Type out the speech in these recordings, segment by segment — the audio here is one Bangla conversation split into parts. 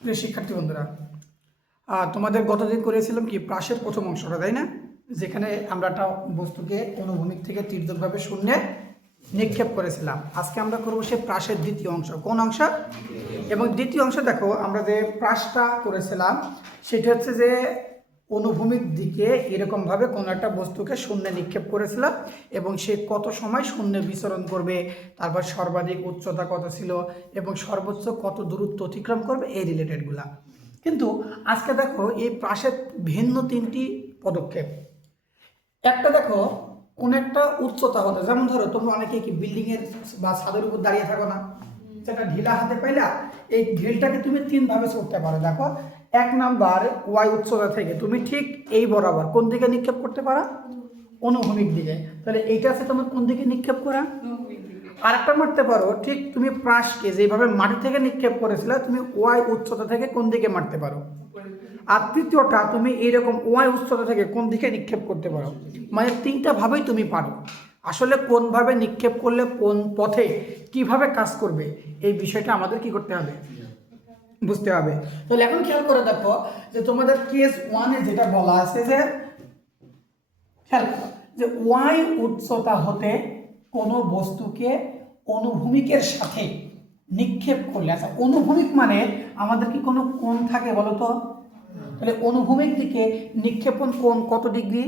প্রিয় শিক্ষার্থী বন্ধুরা, তোমাদের গতদিন করেছিলাম কি প্রাসের প্রথম অংশটা, তাই না? যেখানে আমরা একটা বস্তুকে অনুভূমিক থেকে তীর্যকভাবে শূন্যে নিক্ষেপ করেছিলাম। আজকে আমরা করবো সে প্রাসের দ্বিতীয় অংশ। কোন অংশ? এবং দ্বিতীয় অংশ দেখো, আমরা যে প্রাসটা করেছিলাম সেটা হচ্ছে যে অনুভূমিক দিকে এরকমভাবে কোনো একটা বস্তুকে শূন্যে নিক্ষেপ করেছিলাম এবং সে কত সময় শূন্যে বিচরণ করবে, তারপর সর্বাধিক উচ্চতা কত ছিল এবং সর্বোচ্চ কত দূরত্ব অতিক্রম করবে, এই রিলেটেডগুলা। কিন্তু আজকে দেখো এই প্রাসের ভিন্ন তিনটি পদক্ষেপ। একটা দেখো, কোন একটা উচ্চতা হতে, যেমন ধরো তোমরা অনেকে কি বিল্ডিংয়ের বা ছাদের উপর দাঁড়িয়ে থাকো না, যেটা ঢিলা হাতে পাইলা, এই ঢিলটাকে তুমি তিনভাবে ছড়তে পারো। দেখো, এক নাম্বার ওয়াই উচ্চতা থেকে তুমি ঠিক এই বরাবর কোন দিকে নিক্ষেপ করতে পারো? অনুভূমিক দিকে। তাহলে এইটা আছে তোমার কোন দিকে নিক্ষেপ করা। আর একটা মারতে পারো, ঠিক তুমি প্রাসকে যেভাবে মাটি থেকে নিক্ষেপ করেছিলে তুমি ওয়াই উচ্চতা থেকে কোন দিকে মারতে পারো। আর তৃতীয়টা, তুমি এইরকম ওয়াই উচ্চতা থেকে কোন দিকে নিক্ষেপ করতে পারো। মানে তিনটা ভাবেই তুমি পারো। আসলে কোনভাবে নিক্ষেপ করলে কোন পথে কিভাবে কাজ করবে, এই বিষয়টা আমাদের কি করতে হবে, বুঝতে হবে। তাহলে এখন খেয়াল করে দেখো যে তোমাদের কেস ওয়ানে যেটা বলা আছে যে খেয়াল করো যে ওয়াই উচ্চতা হতে কোনো বস্তুকে অনুভূমিকের সাথে নিক্ষেপ করলে, আচ্ছা অনুভূমিক মানে আমাদের কি কোনো কোণ থাকে বলো তো? তাহলে অনুভূমিক দিকে নিক্ষেপণ কোণ কত ডিগ্রি?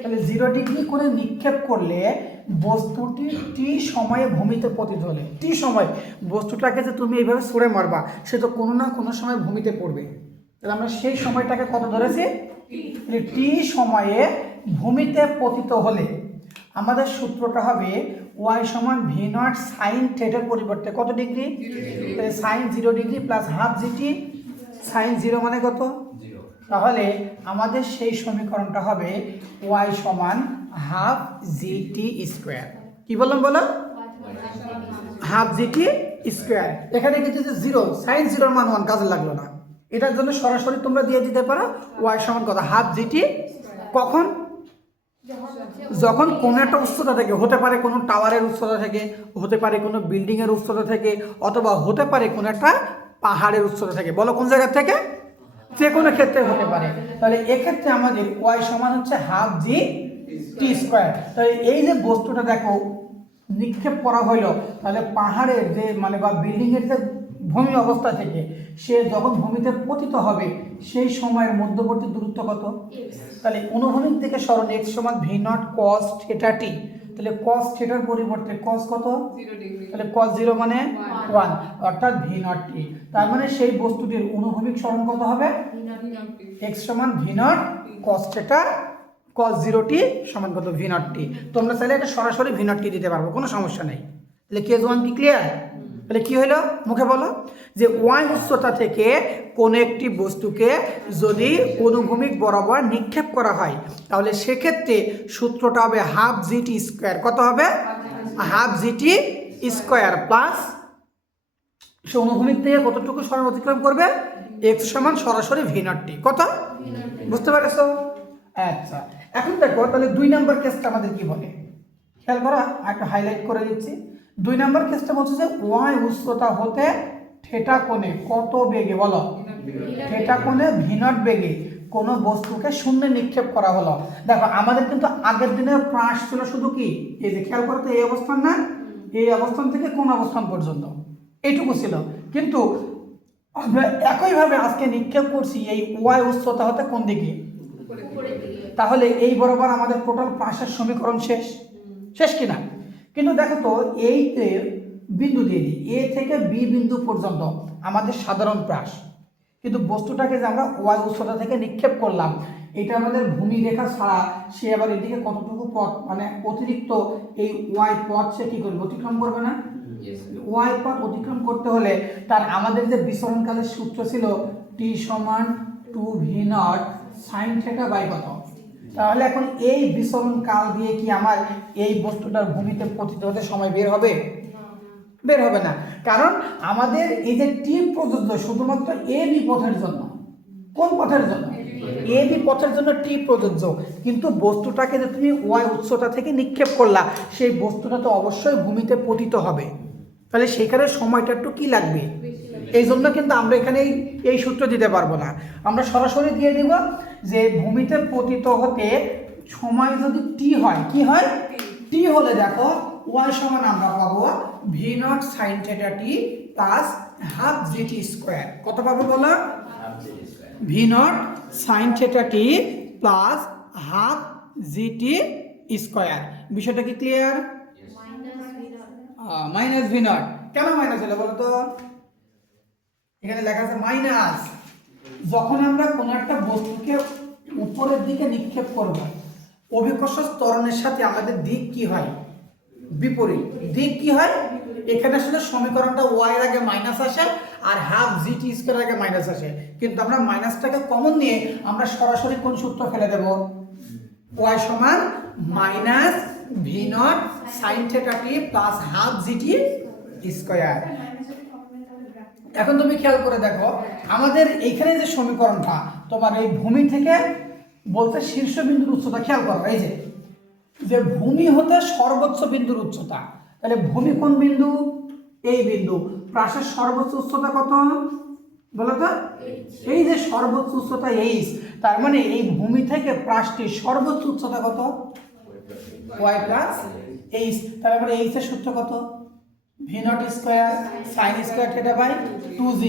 তাহলে 0 ডিগ্রি করে নিক্ষেপ করলে বস্তুটি টি সময়ে ভূমিতে পতিত হলে, টি সময় বস্তুটাকে যে তুমি এইভাবে ছুঁড়ে মারবা, সে তো কোনো না কোনো সময় ভূমিতে পড়বে। তাহলে আমরা সেই সময়টাকে কত ধরেছি? টি সময়ে ভূমিতে পতিত হলে আমাদের সূত্রটা হবে ওয়াই সমান ভি নট সাইন থিটার পরিবর্তে কত ডিগ্রি? তাহলে sine 0 degree plus half g t. Sine 0 মানে কত? তাহলে আমাদের সেই সমীকরণটা হবে ওয়াই সমান হাফ জিটি স্কোয়ার। কি বললাম বলো? Half GT square. এখানে কিন্তু যে 0, সাইন 0 মান 1, কাজে লাগলো না। এটার জন্য সরাসরি তোমরা দিয়ে দিতে পারো ওয়াই সমান কত? Half GT. কখন? যখন কোনো একটা উচ্চতা থেকে, হতে পারে কোনো টাওয়ারের উচ্চতা থেকে, হতে পারে কোনো বিল্ডিংয়ের উচ্চতা থেকে, অথবা হতে পারে কোনো একটা পাহাড়ের উচ্চতা থেকে। বলো কোন জায়গা থেকে? যে কোনো ক্ষেত্রে হতে পারে। তাহলে এক্ষেত্রে আমাদের ওয়াই সমান হচ্ছে হাফ জি টি স্কোয়ার। তাহলে এই যে বস্তুটা দেখো নিক্ষেপ করা হইলো, তাহলে পাহাড়ের যে মানে বা বিল্ডিংয়ের যে ভূমি অবস্থা থেকে সে যখন ভূমিতে পতিত হবে সেই সময়ের মধ্যবর্তী দূরত্ব কত? তাহলে অনুভূমিক থেকে সরণ এক্স সমান ভি নট কস থিটা টি। তাহলে কস থিটার পরিবর্তে কস কত? তাহলে কস 0 মানে 1, অর্থাৎ ভি নট টি। তার মানে সেই বস্তুটির অনুভূমিক সরণ কত হবে? এক্স সমান v not cos theta cos 0 টি সমান কত? ভি নট টি। তোমরা চাইলে এটা সরাসরি ভি নট টি দিতে পারবো, কোনো সমস্যা নেই। তাহলে কেস 1 কি ক্লিয়ার? তাহলে কি হলো, মুখে বলো যে ওয়াই উচ্চতা থেকে কোনো একটি বস্তুকে যদি অনুভূমিক বরাবর নিক্ষেপ করা হয় তাহলে সেক্ষেত্রে সূত্রটা হবে হাফ জিটি স্কোয়ার। কত হবে? হাফ জিটি স্কোয়ার প্লাস সে অনুভূমিক থেকে কতটুকু সরণ অতিক্রম করবে? এক্স সমান সরাসরি ভি নট টি। কত? বুঝতে পেরেছো? আচ্ছা, এখন দেখো তাহলে 2 নম্বর কেসটা আমাদের কি বলে, খেয়াল করা, একটা হাইলাইট করে দিচ্ছি। 2 নম্বর কেসটা বলছে যে ওয়াই উচ্চতা হতে থিটা কোণে কত বেগে, বলো, থিটা কোণে ভি নট বেগে কোনো বস্তুকে শূন্যে নিক্ষেপ করা হলো। দেখো আমাদের কিন্তু আগের দিনের প্রাস ছিল শুধু কি এই যে, খেয়াল করতে এই অবস্থান না, এই অবস্থান থেকে কোন অবস্থান পর্যন্ত, এইটুকু ছিল। কিন্তু আমরা একইভাবে আজকে নিক্ষেপ করছি এই ওয়াই উচ্চতা হতে কোন দিকে। তাহলে এই বরাবর আমাদের টোটাল প্রাসের সমীকরণ শেষ, শেষ কিনা? কিন্তু দেখো তো এই বিন্দু দিয়ে দিই, এ থেকে বি বিন্দু পর্যন্ত আমাদের সাধারণ প্রাস, কিন্তু বস্তুটাকে যে আমরা ওয়াই উচ্চতা থেকে নিক্ষেপ করলাম এটা আমাদের ভূমি রেখা ছাড়া, সে আবার এদিকে কতটুকু পথ মানে অতিরিক্ত এই ওয়াই পথ সে কি করবে? অতিক্রম করবে না? ওয়াই পথ অতিক্রম করতে হলে তার আমাদের যে বিচরণকালের সূত্র ছিল টি সমান 2 v naught sine theta by কত। তাহলে এখন এই বিচরণ কাল দিয়ে কি আমার এই বস্তুটার ভূমিতে পতিত হতে সময় বের হবে? বের হবে না, কারণ আমাদের এই যে টি প্রযোজ্য শুধুমাত্র এ বি পথের জন্য। কোন পথের জন্য? এ বি পথের জন্য টি প্রযোজ্য, কিন্তু বস্তুটাকে যে তুমি ওয়াই উচ্চতা থেকে নিক্ষেপ করলা সেই বস্তুটা তো অবশ্যই ভূমিতে পতিত হবে। তাহলে সেখানে সময়টা একটু কি লাগবে? এই জন্য কিন্তু আমরা এখানে এই সূত্র দিতে পারবো না, আমরা সরাসরি দিয়ে দিব যে ভূমিতে পতিত হতে সময় যদি টি হয়, কি হয়, টি হলে দেখো ওয়াই সমান আমরা পাবো V naught sine theta t plus half GT square. কত পাবো বলো? V naught sine theta t plus half GT square. বিষয়টা কি ক্লিয়ার? মাইনাস ভি নট কেন মাইনাস হলো বলো তো? এখানে লেখা আছে মাইনাস। যখন আমরা কোনো একটা বস্তুকে উপরের দিকে নিক্ষেপ করব, অভিকর্ষ ত্বরণের সাথে আমাদের দিক কি হয়? বিপরীত দিক কি হয়? এখানে আসলে সমীকরণটা ওয়াই এর আগে মাইনাস আসে আর হাফ জিটি স্কয়ার আগে মাইনাস আসে, কিন্তু আমরা মাইনাসটাকে কমন নিয়ে আমরা সরাসরি কোন সূত্র ফেলে দেব? ওয়াই সমান minus v naught sine theta t plus half g t square. এখন তুমি খেয়াল করে দেখো আমাদের এইখানে যে সমীকরণটা তোমার এই ভূমি থেকে বলতে শীর্ষবিন্দুর উচ্চতা, খেয়াল করো এই যে ভূমি হতে সর্বোচ্চ বিন্দুর উচ্চতা, তাহলে ভূমি কোন বিন্দু? এই বিন্দু। প্রাসের সর্বোচ্চ উচ্চতা কত বলো তো? এই যে সর্বোচ্চ উচ্চতা এইচ, তার মানে এই ভূমি থেকে প্রাসটির সর্বোচ্চ উচ্চতা কত? Y plus h. তার মানে এইচ এর সূত্র কত? V naught square sine square theta by 2g।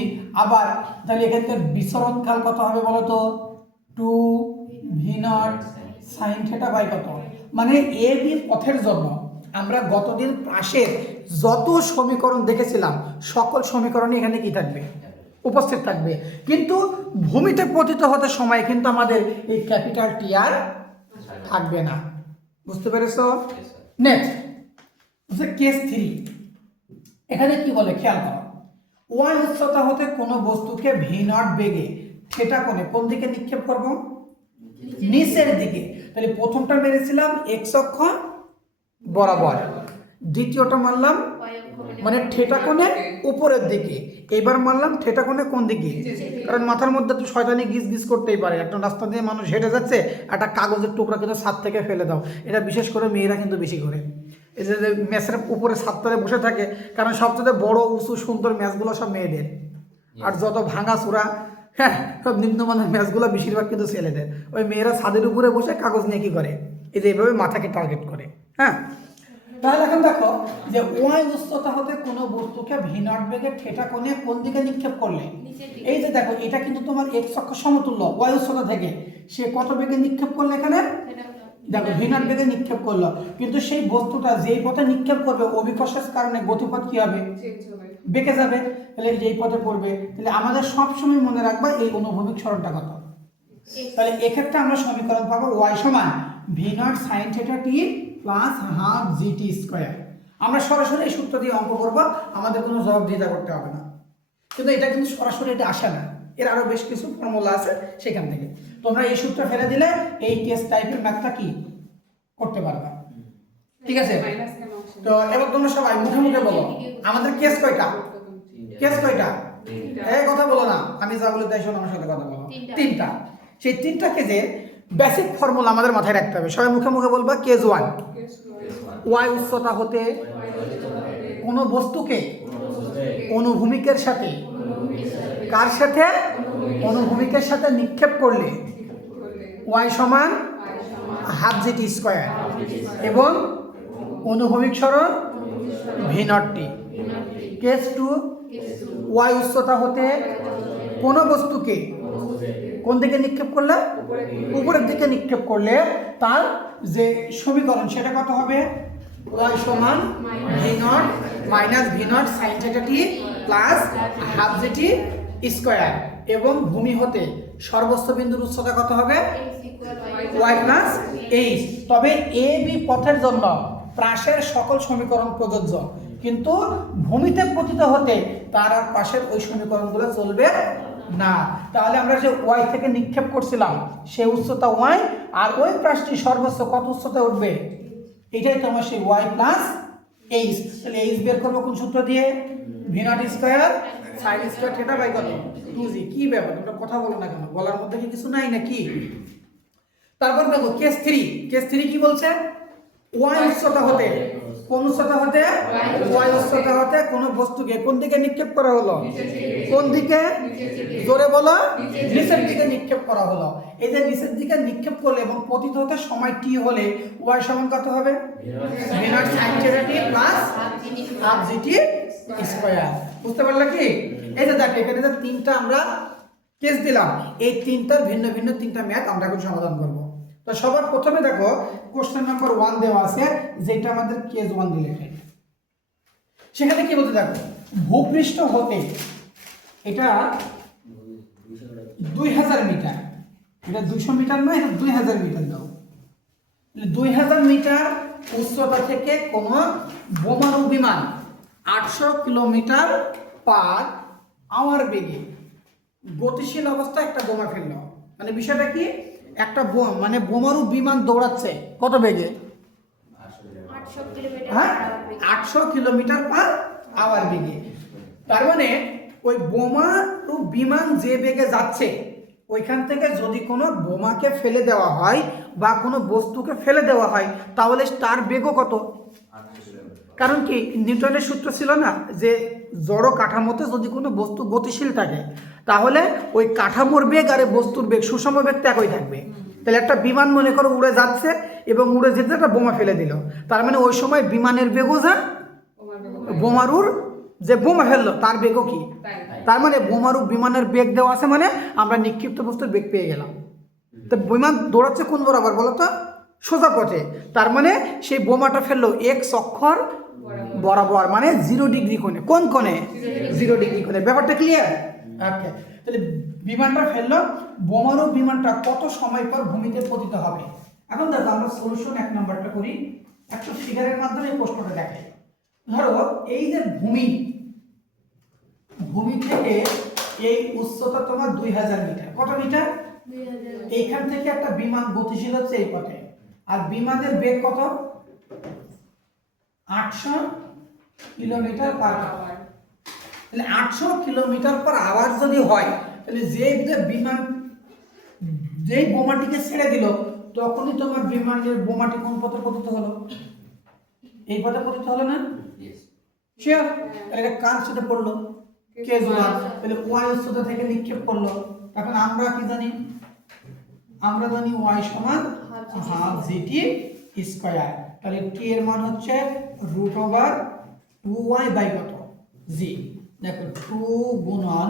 আবার তাহলে এখান থেকে বিচরণ কাল কত হবে বলো তো? 2 v naught sine theta by কত? মানে এ বি পথের জন্য আমরা গতদিন পাশের যত সমীকরণ দেখেছিলাম সকল সমীকরণই এখানে কি থাকবে? উপস্থিত থাকবে। কিন্তু ভূমিতে পতিত হতে সময় কিন্তু আমাদের এই ক্যাপিটাল টি আর থাকবে না। বুঝতে পেরেছো? Next case 3। এখানে কি বলে খেয়াল করো, ওয়াই উচ্চতা হতে কোনো বস্তুকে ভি নট বেগে থিটা কোণে কোন দিকে নিক্ষেপ করব? নিচের দিকে। তাহলে প্রথমটা মেরেছিলাম এক্স অক্ষ বরাবর, দ্বিতীয়টা মারলাম মানে থিটা কোণে উপরের দিকে, এবার মারলাম থিটা কোণে কোন দিকে? কারণ মাথার মধ্যে তো শয়তানি গিজ গিজ করতেই পারে। একটা রাস্তা দিয়ে মানুষ হেঁটে যাচ্ছে, একটা কাগজের টুকরা কিন্তু ছাদ থেকে ফেলে দাও, এটা বিশেষ করে মেয়েরা কিন্তু বেশি করে। এই যে ম্যাচের উপরে ছাদতলে বসে থাকে, কারণ সবচেয়ে বড় উঁচু সুন্দর ম্যাচগুলো সব মেয়েদের, আর যত ভাঙা চূড়া হ্যাঁ সব নিম্নমানের ম্যাচগুলো বেশিরভাগ কিন্তু ছেলেদের। ওই মেয়েরা ছাদের উপরে বসে কাগজ নিয়ে কি করে? এই যে এইভাবে মাথাকে টার্গেট করে। হ্যাঁ, তাহলে এখন দেখো যে ওয়াই উচ্চতা হতে কোনো বস্তুকে ভি নট বেগে থিটা কোণে কোন দিকে নিক্ষেপ করলে, এই যে দেখো এটা কিন্তু তোমার এক্স অক্ষ সমতুল্য, ওয়াই উচ্চতা থেকে সে কত বেগে নিক্ষেপ করলে? এখানে দেখো ভি নট বেগে নিক্ষেপ করলো, কিন্তু সেই বস্তুটা যেই পথে নিক্ষেপ করবে অভিকর্ষের কারণে গতিপথ কি হবে? বেঁকে যাবে। তাহলে যেই পথে পড়বে, তাহলে আমাদের সবসময় মনে রাখবা এই অনুভূমিক সরণটা কত। তাহলে এক্ষেত্রে আমরা সমীকরণ পাবো ওয়াই সমান v naught sine theta t plus half g t square. আমরা সরাসরি এই সূত্র দিয়ে অঙ্ক করবো, আমাদের কোনো জবাবদিহিতা করতে হবে না। কিন্তু এটা কিন্তু সরাসরি এটা আসে না, এর আরো বেশ কিছু ফর্মুলা আছে সেখান থেকে তোমরা এই সূত্র ফেলে দিলে এই কেস টাইপের ম্যাথটা কি করতে পারবে। ঠিক আছে? তো এবার তোমরা সবাই মুখে মুখে বলো আমাদের কেস কয়টা? কেস কয়টা? এই কথা বলো না, আমি যা বলি তাই শোনো, আমার সাথে কথা বলো। তিনটা। সেই তিনটা কেজের বেসিক ফর্মুলা আমাদের মাথায় রাখতে হবে। সবাই মুখে মুখে বলবা কেস 1, ওয়াই উচ্চতা হতে কোনো বস্তুকে অনুভূমিকের সাথে, কার সাথে? অনুভূমিকের সাথে নিক্ষেপ করলে ওয়াই সমান হাফ জিটি স্কয়ার এবং অনুভূমিক সরণ v naught t. Case 2, y উচ্চতা হতে কোনো বস্তুকে কোন দিকে নিক্ষেপ করলে? উপরের দিকে নিক্ষেপ করলে তার যে সমীকরণ সেটা কত হবে? ওয়াই সমান v naught minus v naught sine theta t plus half g t square এবং ভূমি হতে সর্বোচ্চ বিন্দুর উচ্চতা কত হবে? Y plus h. তবে এ বি পথের জন্য প্রাসের সকল সমীকরণ প্রযোজ্য, কিন্তু ভূমিতে পতিত হতে তার আর পাশের ওই সমীকরণগুলো চলবে না। তাহলে আমরা যে ওয়াই থেকে নিক্ষেপ করছিলাম সে উচ্চতা ওয়াই, আর ওই প্রাসটি সর্বোচ্চ কত উচ্চতায় উঠবে? এটাই তোমার সেই ওয়াই প্লাস এইচ। তাহলে এইচ বের করবো কোন সূত্র দিয়ে? V naught square sine square theta by কত? 2g। কি ব্যাপার তোমরা কথা বলো না কেন? বলার মধ্যে কি কিছু নাই নাকি? তারপর দেখো কেস 3। কেস 3 কি বলছে? ওয়াই উচ্চতা হতে কোন উচ্চতা হতে y উচ্চতা হতে কোন বস্তুকে কোন দিকে নিক্ষেপ করা হলো কোন দিকে জোরে বলো নিচের দিকে নিক্ষেপ করা হলো এই যে নিচের দিকে নিক্ষেপ করলে এবং পতিত হতে সময় t হলে y সমান কত হবে v not sin θ t plus half gt square বুঝতে পারলে কি এই যে দেখো এখানে যে তিনটা আমরা কেস দিলাম এই তিনটার ভিন্ন ভিন্ন তিনটা ম্যাথ আমরা এখন সমাধান করব তো সবার প্রথমে দেখো কোশ্চেন নাম্বার 1 দেওয়া আছে যেটা আমাদের কেস 1 রিলেটেড সেখানে কি বলতে দেখো ভূপৃষ্ঠ হতে এটা 2000 মিটার এটা 200 মিটার নয় এটা 2000 মিটার দাও 2000 মিটার উচ্চতা থেকে কোন বোমারু বিমান 800 কিলোমিটার পার আওয়ার বেগে গতিশীল অবস্থায় একটা বোমা ফেললো মানে বিষয়টা কি একটা মানে বোমারু বিমান দৌড়াচ্ছে কত বেগে 800 কিলোমিটার পার আওয়ার বেগে তার মানে ওই বোমারু বিমান যে বেগে যাচ্ছে ওইখান থেকে যদি কোনো বোমাকে ফেলে দেওয়া হয় বা কোনো বস্তুকে ফেলে দেওয়া হয় তাহলে তার বেগও কত কারণ কি নিউটনের সূত্র ছিল না যে জড় কাঠামোতে যদি কোনো বস্তু গতিশীল থাকে তাহলে ওই কাঠামোর বেগ আর বস্তুর বেগ সুষম বেগ তো একই থাকবে তাহলে একটা বিমান মনে করো উড়ে যাচ্ছে এবং উড়ে যেতে একটা বোমা ফেলে দিল তার মানে ওই সময় বিমানের বেগও যা বোমারুর যে বোমা ফেললো তার বেগও কি তার মানে বোমারু বিমানের বেগ দেওয়া আছে মানে আমরা নিক্ষিপ্ত বস্তুর বেগ পেয়ে গেলাম তো বিমান দৌড়াচ্ছে কোন বরাবর বলো তো সোজা পথে তার মানে সেই বোমাটা ফেললো এক্স অক্ষর বরাবর মানে 0 ডিগ্রি কোণে কোন কোণে 0 ডিগ্রি কোণে ব্যাপারটা ক্লিয়ার ওকে তাহলে বিমানটা ফেললো বোমারু বিমানটা কত সময় পর ভূমিতে পতিত হবে এখন দেখো আমরা সলিউশন 1 নাম্বারটা করি একটা ফিগারের মাধ্যমে এই প্রশ্নটা দেখাই ধরো এই যে ভূমি থেকে এই উচ্চতা তোমার 2000 মিটার কত মিটার 2000 এইখান থেকে একটা বিমান গতিশীল হচ্ছে এই পথে আর বিমানের বেগ কত 800 কিলোমিটার পার আওয়ার তাহলে 800 কিলোমিটার পার আওয়ার যদি হয় তাহলে যে বিমান যেই বোমাটিকে ছেড়ে দিল তখনই তোমার বিমানের বোমাটি কোন পথে পতিত হলো এই পথে পতিত হলো না শিওর তাহলে এটা কার সাথে পড়লো কেস 1 তাহলে y উচ্চতা থেকে নিক্ষেপ করলো এখন আমরা কি জানি আমরা জানি y সমান হাফ gt স্কয়ার তাহলে t এর মান হচ্ছে √2y বাই কত g দেখো 2 গুণন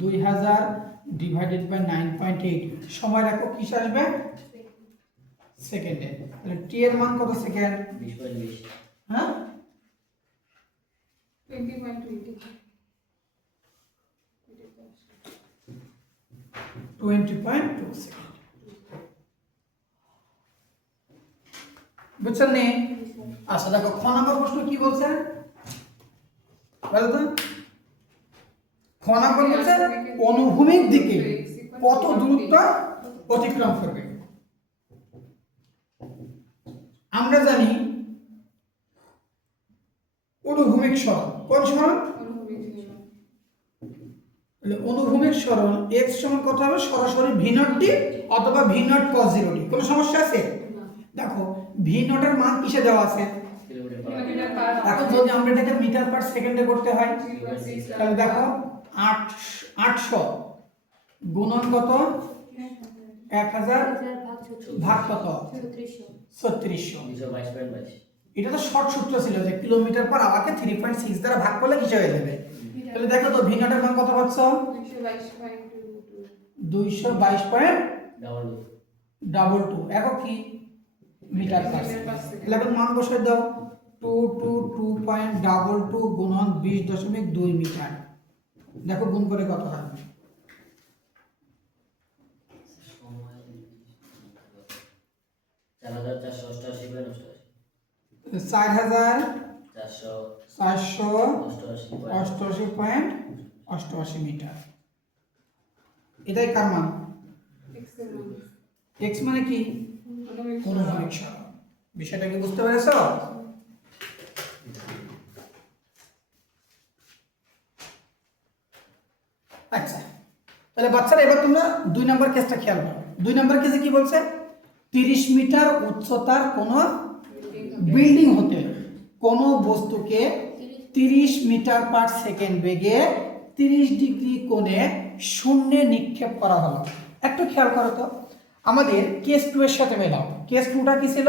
2000 ডিভাইডেড বাই 9.8 সময় রাখো কি আসবে সেকেন্ডে তাহলে t এর মান কত সেকেন্ড 20.20 হ্যাঁ 20.20 20.2 সেকেন্ড বুঝছেন নি আচ্ছা দেখো খ নাম্বার প্রশ্ন কি বলছে বলো তো খ নাম্বার বলছে অনুভূমিক দিকে কত দূরত্ব অতিক্রম করবে আমরা জানি অনুভূমিক সরণ কোন সরণ অনুভূমিক সরণ x সমান কত হবে সরাসরি v নট d অথবা v নট cos 0 d কোনো সমস্যা আছে দেখো v নট এর মান কিসে দেওয়া আছে এখন যদি আমরা এটাকে মিটার পার সেকেন্ডে করতে হয় তাহলে দেখো 800 গুণন কত 1000 ভাগ কত 3600 এটা তো শর্ট সূত্র ছিল যে কিলোমিটার পার আওয়ারকে 3.6 দ্বারা ভাগ করলে কিছু হয়ে যাবে তাহলে দেখো তো v নট এর মান কত পাচ্ছ 222.22 একক কি মিটার পার সেকেন্ড এখন মান বসাই দাও 222.22 গুণন 20.2 মিটার দেখো গুণ করে কত হয় 4488.88 মিটার এটাই কার মান x মানে কি অনুভূমিক সরণ বিষয়টা কি বুঝতে পেরেছো আচ্ছা তাহলে বাচ্চারা এবার তোমরা 2 নাম্বার কেসটা খেয়াল করো 2 নাম্বার কেসে কি বলছে 30 মিটার উচ্চতার কোন বিল্ডিং হতে কোনো বস্তুকে 30 মিটার পার সেকেন্ড বেগে 30 ডিগ্রি কোণে শূন্যে নিক্ষেপ করা হলো। একটু খেয়াল করো তো, আমাদের কেস 2 এর সাথে মেলাও। কেস 2টা কি ছিল?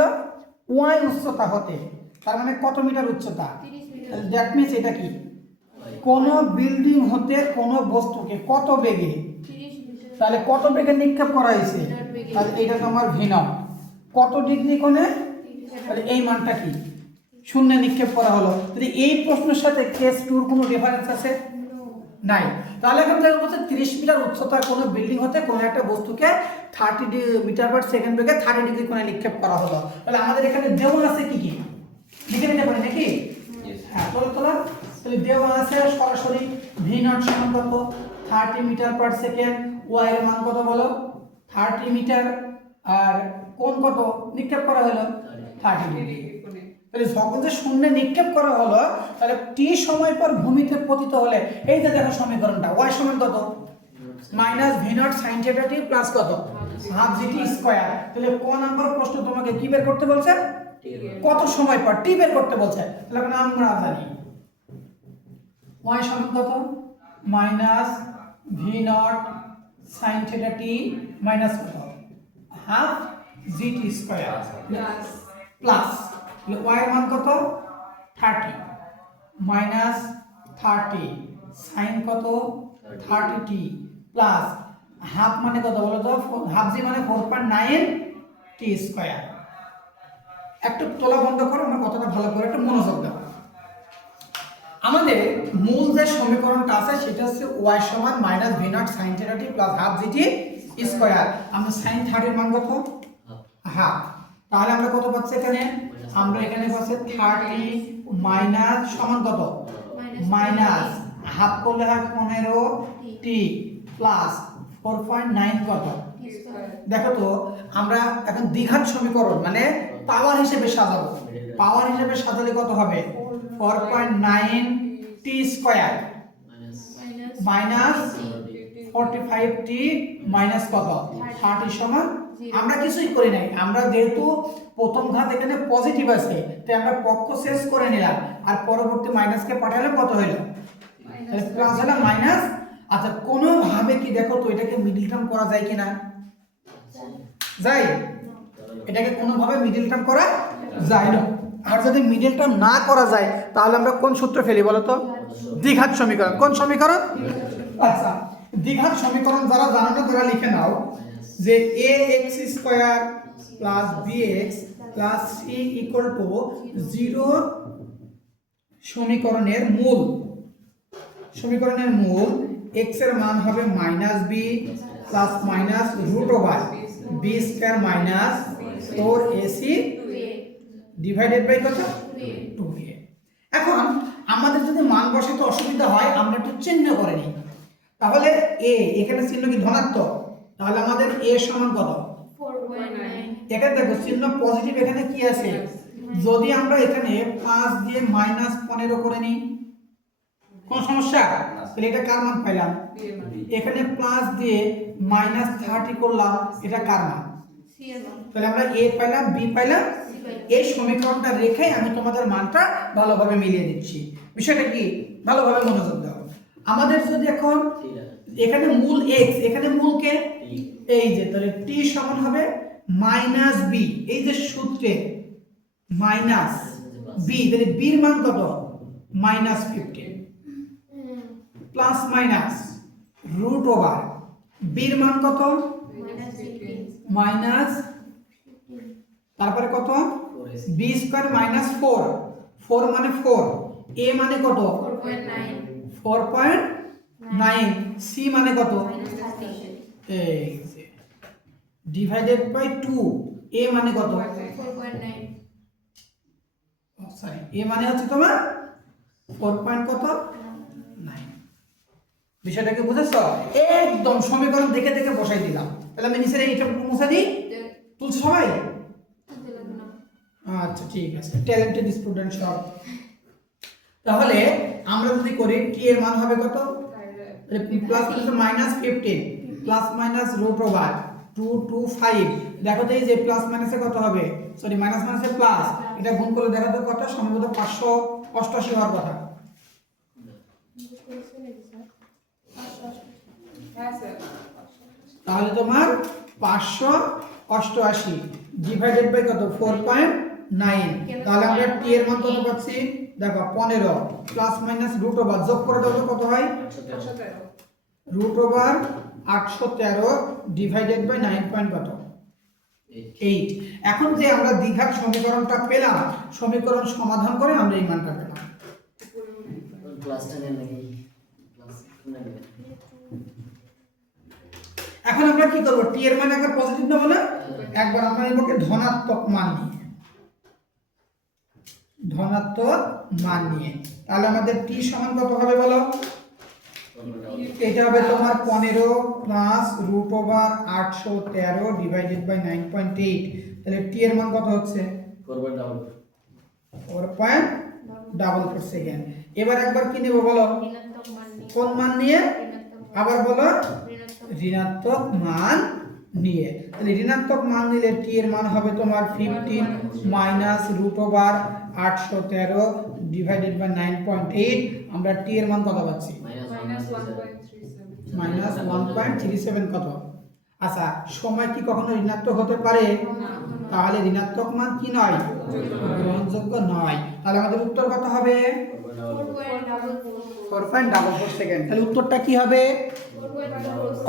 y উচ্চতা হতে, তার মানে কত মিটার উচ্চতা? দ্যাট মিন্স এটা কি? কোন বিল্ডিং হতে কোন বস্তুকে কত বেগে, তাহলে কত বেগে নিক্ষেপ করা হয়েছে? তাহলে এটা তোমার v0, কত ডিগ্রি কোণে? তাহলে এই মানটা কি? শূন্যে নিক্ষেপ করা হলো। যদি এই প্রশ্নের সাথে কেস 2 এর কোনো ডিফারেন্স আছে? নাই। তাহলে এখন থেকে বলছে 30 মিটার উচ্চতার কোনো বিল্ডিং হতে কোনো একটা বস্তুকে 30 মিটার পার সেকেন্ড বেগে 30 ডিগ্রি কোণে নিক্ষেপ করা হলো। তাহলে আমাদের এখানে দেওয়া আছে কি কি? লিখে নিতে পারি নাকি? হ্যাঁ, তোলা। তাহলে দেওয়া আছে সরাসরি v0 সমান কত? 30 মিটার পার সেকেন্ড। y এর মান কত বলো? 30 মিটার। আর কোণ কত নিক্ষেপ করা হলো? 30 ডিগ্রি। তাহলে যখন যে শূন্যে নিক্ষেপ করা হলো, তাহলে t সময় পর ভূমিতে পতিত হলে এই যে দেখো সমীকরণটা y সমান কত? Minus v0 sin θ t plus কত? Half gt square. তাহলে ক নাম্বার প্রশ্ন তোমাকে কি বের করতে বলছে? কত সময় পর t বের করতে বলছে। তাহলে এখন আমরা জানি y সমান কত? Minus v0 sin θ t minus কত? Half gt square plus y এর মান কত? 30 মাইনাস 30 sin কত? 30t প্লাস হাফ মানে কত বলো তো? হাফ জি মানে 4.9 t স্কয়ার। একটু তোলা বন্ধ করো, আমরা কথাটা ভালো করে একটু মনোযোগ দাও। আমাদের মূল যে সমীকরণটা আছে সেটা হচ্ছে y সমান minus v0 sin θ t plus half gt square. আমরা sin 30 এর মান কত? হাফ। তাহলে আমরা কত পাচ্ছি এখানে? আমরা এখানে পাচ্ছি 30 মাইনাস সমান কত? মাইনাস হাফ করলে হয় 15t প্লাস 4.9 কত? দেখো তো, আমরা এখন দ্বিঘাত সমীকরণ মানে পাওয়ার হিসেবে সাজাবো। পাওয়ার হিসেবে সাজালে কত হবে? 4.9t square minus 45t minus কত? 30 সমান। আমরা কিছুই করি নাই, আমরা যেহেতু প্রথম ঘাত এখানে পজিটিভ আছে তাই আমরা পক্ষ শেষ করে নিলাম, আর পরবর্তী মাইনাসকে পাঠালে কত হলো? তাহলে প্লাস হলো মাইনাস। আচ্ছা, কোনো ভাবে কি দেখো তো এটাকে মিডল টার্ম করা যায় কিনা? যায়। এটাকে কোনো ভাবে মিডল টার্ম করা যায় না। আর যদি মিডল টার্ম না করা যায় তাহলে আমরা কোন সূত্র ফেলি বলো তো? দ্বিঘাত সমীকরণ। কোন সমীকরণ? আচ্ছা, দ্বিঘাত সমীকরণ যারা জানো না তারা লিখে নাও যে ax square plus bx plus c equal to 0 সমীকরণের মূল x এর মান হবে minus b plus minus root over b square minus 4ac divided by কত? 2a। এখন আমাদের যদি মান বসাতে অসুবিধা হয় আমরা একটু চিহ্ন করে নিই। তাহলে a এখানে চিহ্ন কি ধনাত্মক? তাহলে আমাদের a সমান কত? 4.9। এখানে দেখো চিহ্ন পজিটিভ, এখানে কি আছে? যদি আমরা এখানে 5 দিয়ে মাইনাস 15 করে নিই কোন সমস্যা? তাহলে এটা কার মান পাইলাম? এখানে প্লাস দিয়ে মাইনাস 30 করলাম, এটা কার মান? তাহলে আমরা a পাইলাম, b পাইলাম। এই সমীকরণটা রেখে আমি তোমাদের মানটা ভালোভাবে মিলিয়ে দিচ্ছি। বিষয়টা কি ভালোভাবে মনোযোগ দাও। আমাদের যদি এখন এখানে মূল x, এখানে মূল কে? এই যে, তাহলে t সমান হবে মাইনাস b। এই যে সূত্রে মাইনাস b, তাহলে b এর মান কত? Minus 15 plus minus root over b এর মান কত? মাইনাস তারপরে কত? b স্কয়ার মাইনাস 4, 4 মানে 4, a মানে কত? 4.9, c মানে কত? এই যে ডিভাইডেড বাই 2, a মানে কত? 4.9। সরি, a মানে হচ্ছে তোমার 4 কত? 9। বিষয়টা কি বুঝেছো? একদম সমীকরণ দেখে দেখে বসাই দিলাম। তাহলে আমি নিচে এইটা মুছে দিই। তুলছো সবাই? আচ্ছা ঠিক আছে, ট্যালেন্টেড স্টুডেন্ট সব। তাহলে আমরা যদি করি t এর মান হবে কত? Plus plus minus 15 plus minus root over 225। দেখো তো এই যে প্লাস মাইনাসে কত হবে, সরি মাইনাস মাইনাসে প্লাস, এটা গুণ করলে দেখো তো কত, সম্ভবত 588 হওয়ার কথা। তাহলে তোমার 588 ডিভাইডেড বাই কত, 4.9। তাহলে আমরা t এর মান কত পাচ্ছি, দেখো 15 প্লাস মাইনাস রুট ওভার, যোগ করে দাও তো কত হয়, রুট ওভার 813 ডিভাইডেড বাই 9 কত, 8। এখন যে আমরা দ্বিঘাত সমীকরণটা পেলাম, সমীকরণ সমাধান করে আমরা এই মানটা পেলাম। এখন আমরা কি করব, t এর মান একবার পজিটিভ নেব না, একবার আমরা নিব ধনাত্মক মান নিয়ে, ধনাত্মক মান নিয়ে। তাহলে আমাদের t সমান কত হবে বলো, এটা হবে তোমার 15 plus root over 813 divided by 9.8। তাহলে t এর মান কত হচ্ছে 4.44 সেকেন্ড। এবার একবার কি নেব বলো, কোন মান নিয়ে, আবার বলো ঋণাত্মক মান নিয়ে। তাহলে ঋণাত্মক মান নিলে t এর মান হবে তোমার 15 minus root over 813 divided by 9.8। আমরা t এর মান কত পাচ্ছি, মাইনাস 1.37 কত। আচ্ছা, সময় কি কখনো ঋণাত্মক হতে পারে, তাহলে ঋণাত্মক মান কি নয়, গ্রহণযোগ্য নয়। তাহলে আমাদের উত্তর কত হবে, 4.44 সেকেন্ড। তাহলে উত্তরটা কি হবে,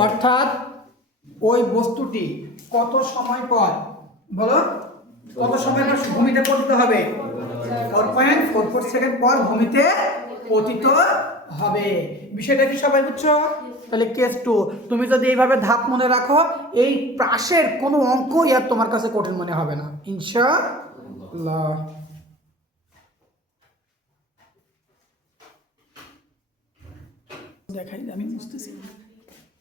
অর্থাৎ ওই বস্তুটি কত সময় পর, বলো কত সময় পর ভূমিতে পতিত হবে, 4.44 সেকেন্ড পর ভূমিতে পতিত হবে। বিষয়টা কি সবাই বুঝছো? তাহলে কেস 2, তুমি যদি এইভাবে ধাপ মনে রাখো, এই প্রাসের কোনো অঙ্ক আর তোমার কাছে কঠিন মনে হবে না ইনশাআল্লাহ। দেখাই আমি বুঝতেছি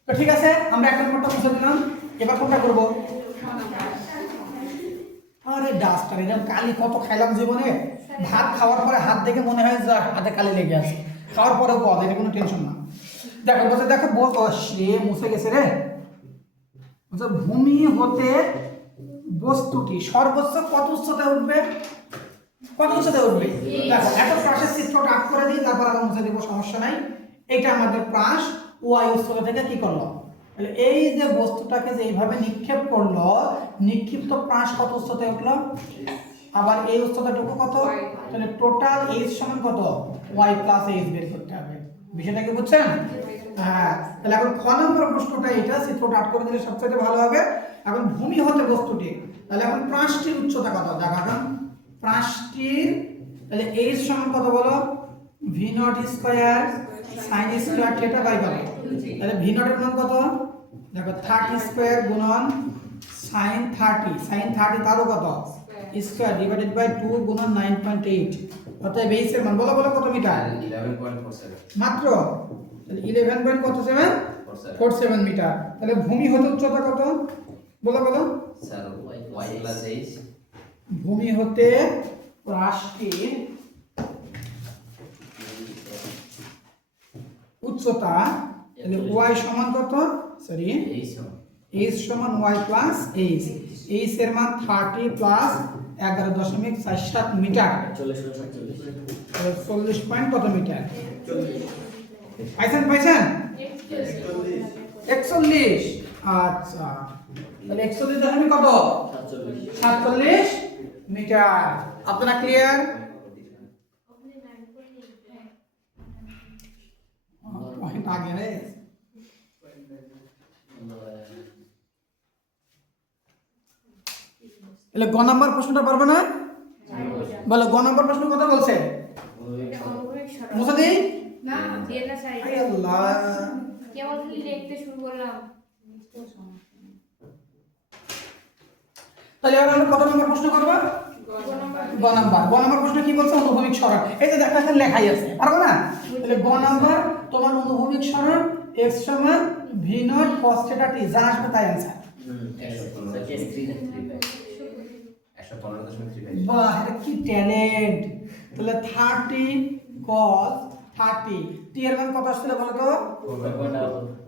তো, ঠিক আছে আমরা এক নম্বরটা মুছে দিলাম। এবার কোনটা করব, আরে ডাস্টার, এরকম কালি কত খাইলাম জীবনে, ভাত খাওয়ার পরে হাত দেখে মনে হয় যে হাতে কালি লেগে আছে, খাওয়ার পরেও বল, এটা কোনো টেনশন না। দেখো বলছে, দেখো সে মুছে গেছে রে। ভূমি হতে বস্তুটি সর্বোচ্চ কত উচ্চতায় উঠবে, কত উচ্চতায় উঠবে, দেখো এখন প্রাসের চিত্রটা আঁক করে দিই, তারপর আমরা মুছে দিব, সমস্যা নাই। এটা আমাদের প্রাস ওয়াই উচ্চতা থেকে কি করলো, তাহলে এই যে বস্তুটাকে যে এইভাবে নিক্ষেপ করলো, নিক্ষিপ্ত প্রাস কত উচ্চতায় উঠলো, আবার এই উচ্চতাটুকু কত, তাহলে টোটাল এইচ সমান কত, ওয়াই প্লাস এইচ বের করতে হবে। বিষয়টা কি বুঝছেন? হ্যাঁ, তাহলে এখন খ নম্বর প্রশ্নটা এটা, চিত্রটা আট করে দিলে সবচেয়ে ভালো হবে। এখন ভূমি হতে বস্তুটি, তাহলে এখন প্রাসটির উচ্চতা কত, দেখো এখন প্রাসটির, তাহলে এইচ সমান কত বলো, v naught square sine square theta by কত, তাহলে ভি নট এর মান কত, দেখো 30 স্কয়ার গুণন সাইন 30 তারও কত স্কয়ার ডিভাইডেড বাই 2 গুণন 9.8। অতএব এইচ এর মান বলো কত মিটার, 11.47 মাত্র, তাহলে 11.47 মিটার। তাহলে ভূমি হতে উচ্চতা কত, বলো স্যার y প্লাস h, ভূমি হতে প্রাসটির উচ্চতা, তাহলে y সমান কত, সরি h সমান y প্লাস h, h এর মান 30 প্লাস 11.47 মিটার, 40 পয়েন্ট কত মিটার, পাইছেন 41। আচ্ছা, তাহলে 41 কত, 47 মিটার। আপনারা ক্লিয়ার? পয়েন্ট আগে হয়ে গেছে। তাহলে গ নাম্বার প্রশ্নটা পারবে না, বলো গ নাম্বার প্রশ্ন কথা বলছে, মুছে দিই না, দিয়ে না সাইড, আল্লাহ কেবল লিখতে শুরু করলাম। তাহলে এবার আমরা কত নম্বর প্রশ্ন করব, গ নাম্বার প্রশ্ন কি বলছে, অনুভূমিক সরণ। এই যে দেখো এখানে লেখাই আছে, পারবে না? তাহলে গ নাম্বার তোমার অনুভূমিক সরণ x সমান v নট cos θ t, যা আসবে তাই आंसर। বাহ, এটা কি ট্যালেন্ট। তাহলে 30 cos 30, t এর মান কত আসছিল বলো তো,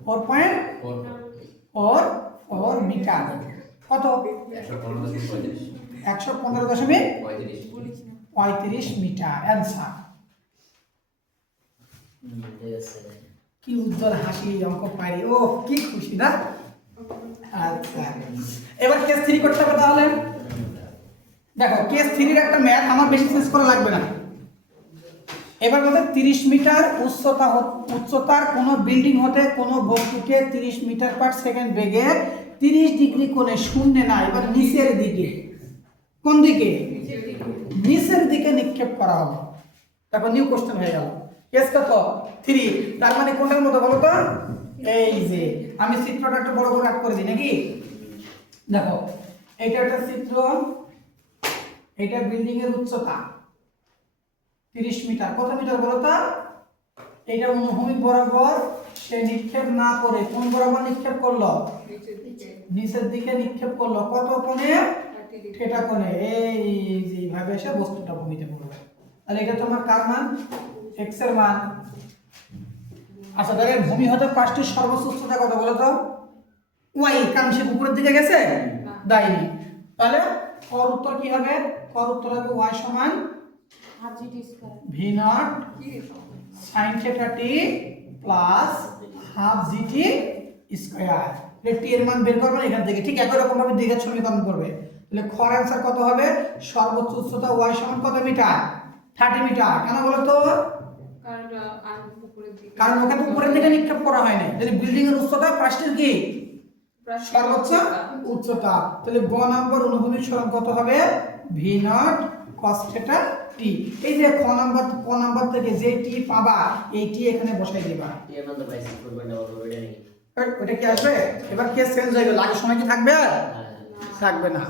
4.44 মিটার। 115.35 metre answer. কি উজ্জ্বল হাসি, অঙ্ক পারি, ও কি খুশি না। আচ্ছা, এবার কেস 3 করতে হবে। তাহলে দেখো কেস 3 এর একটা ম্যাথ আমার বেশি শেষ করা লাগবে না। এবার বলতে 30 মিটার উচ্চতার কোনো বিল্ডিং হতে কোনো বস্তুকে 30 মিটার পার সেকেন্ড বেগে 30 ডিগ্রি কোণে শূন্যে না, এবার নিচের দিকে, কোন দিকে, নিচের দিকে নিক্ষেপ করা হবে। তারপর নিউ কোশ্চেন হয়ে গেল। কেস কত 3, তার মানে কোনটার মতো বলো তো, এই যে আমি চিত্রটা একটু বড় করে কাট করে দিই নাকি। দেখো এটা একটা চিত্র, এটা বিল্ডিং এর উচ্চতা 30 মিটার। কত মিটার বলো তো, এটা অনুভূমিক বরাবর সে নিক্ষেপ না করে কোন বরাবর নিক্ষেপ করলো, নিচের দিকে নিক্ষেপ করলো। কত কোণে, থিটা কোণে। এই যে এইভাবে এসে বস্তুটা ভূমিতে পড়বে। তাহলে এটা তোমার কার মান, x এর মান। আচ্ছা তাহলে ভূমি হতে পাঁচটির সর্বোচ্চ উচ্চতা কত বলো তো, y, কারণ সে উপরের দিকে গেছে, দাইনি। তাহলে কর উত্তর কি হবে, কর উত্তর হবে y সমান v not sin theta t plus half gt square. তাহলে t এর মান বের করবে এখান থেকে, ঠিক একই রকম ভাবে দ্বিঘাত সমীকরণ করবে। তাহলে খর অ্যানসার কত হবে, সর্বোচ্চ উচ্চতা y সমান কত মিটার, 30 মিটার। কেন বলো তো, কারণ ওকে তো উপরের দিকে নিক্ষেপ করা হয় না। যদি বিল্ডিং এর উচ্চতা পাঁচটির কি সর্বোচ্চ উচ্চতা, তাহলে গ নম্বর অনুভূমিক সরণ কত হবে, v not cos theta t। এই যে ক নাম্বার থেকে যে t পাবা, এই t এখানে বসাই দিবা। ওটা কি আসবে, এবার কেস চেঞ্জ হয়ে গেল। আগের সময় কি থাকবে, থাকবে না।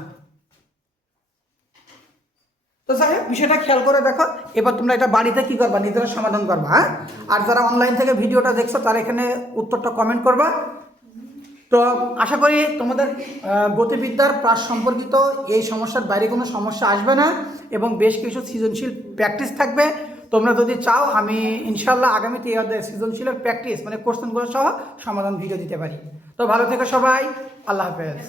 তো স্যার বিষয়টা খেয়াল করে দেখো। এবার তোমরা এটা বাড়িতে কি করবা, নিজেরা সমাধান করবা। হ্যাঁ, আর যারা অনলাইন থেকে ভিডিওটা দেখছো তারা এখানে উত্তরটা কমেন্ট করবা। তো আশা করি তোমাদের গতিবিদ্যার প্রাস সম্পর্কিত এই সমস্যার বাইরে কোনো সমস্যা আসবে না এবং বেশ কিছু সৃজনশীল প্র্যাকটিস থাকবে। তোমরা যদি চাও আমি ইনশাল্লাহ আগামীতে এই অধ্যায়ে সৃজনশীলের প্র্যাকটিস মানে কোশ্চেনগুলো সহ সমাধান ভিডিও দিতে পারি। তো ভালো থেকো সবাই, আল্লাহ হাফেজ।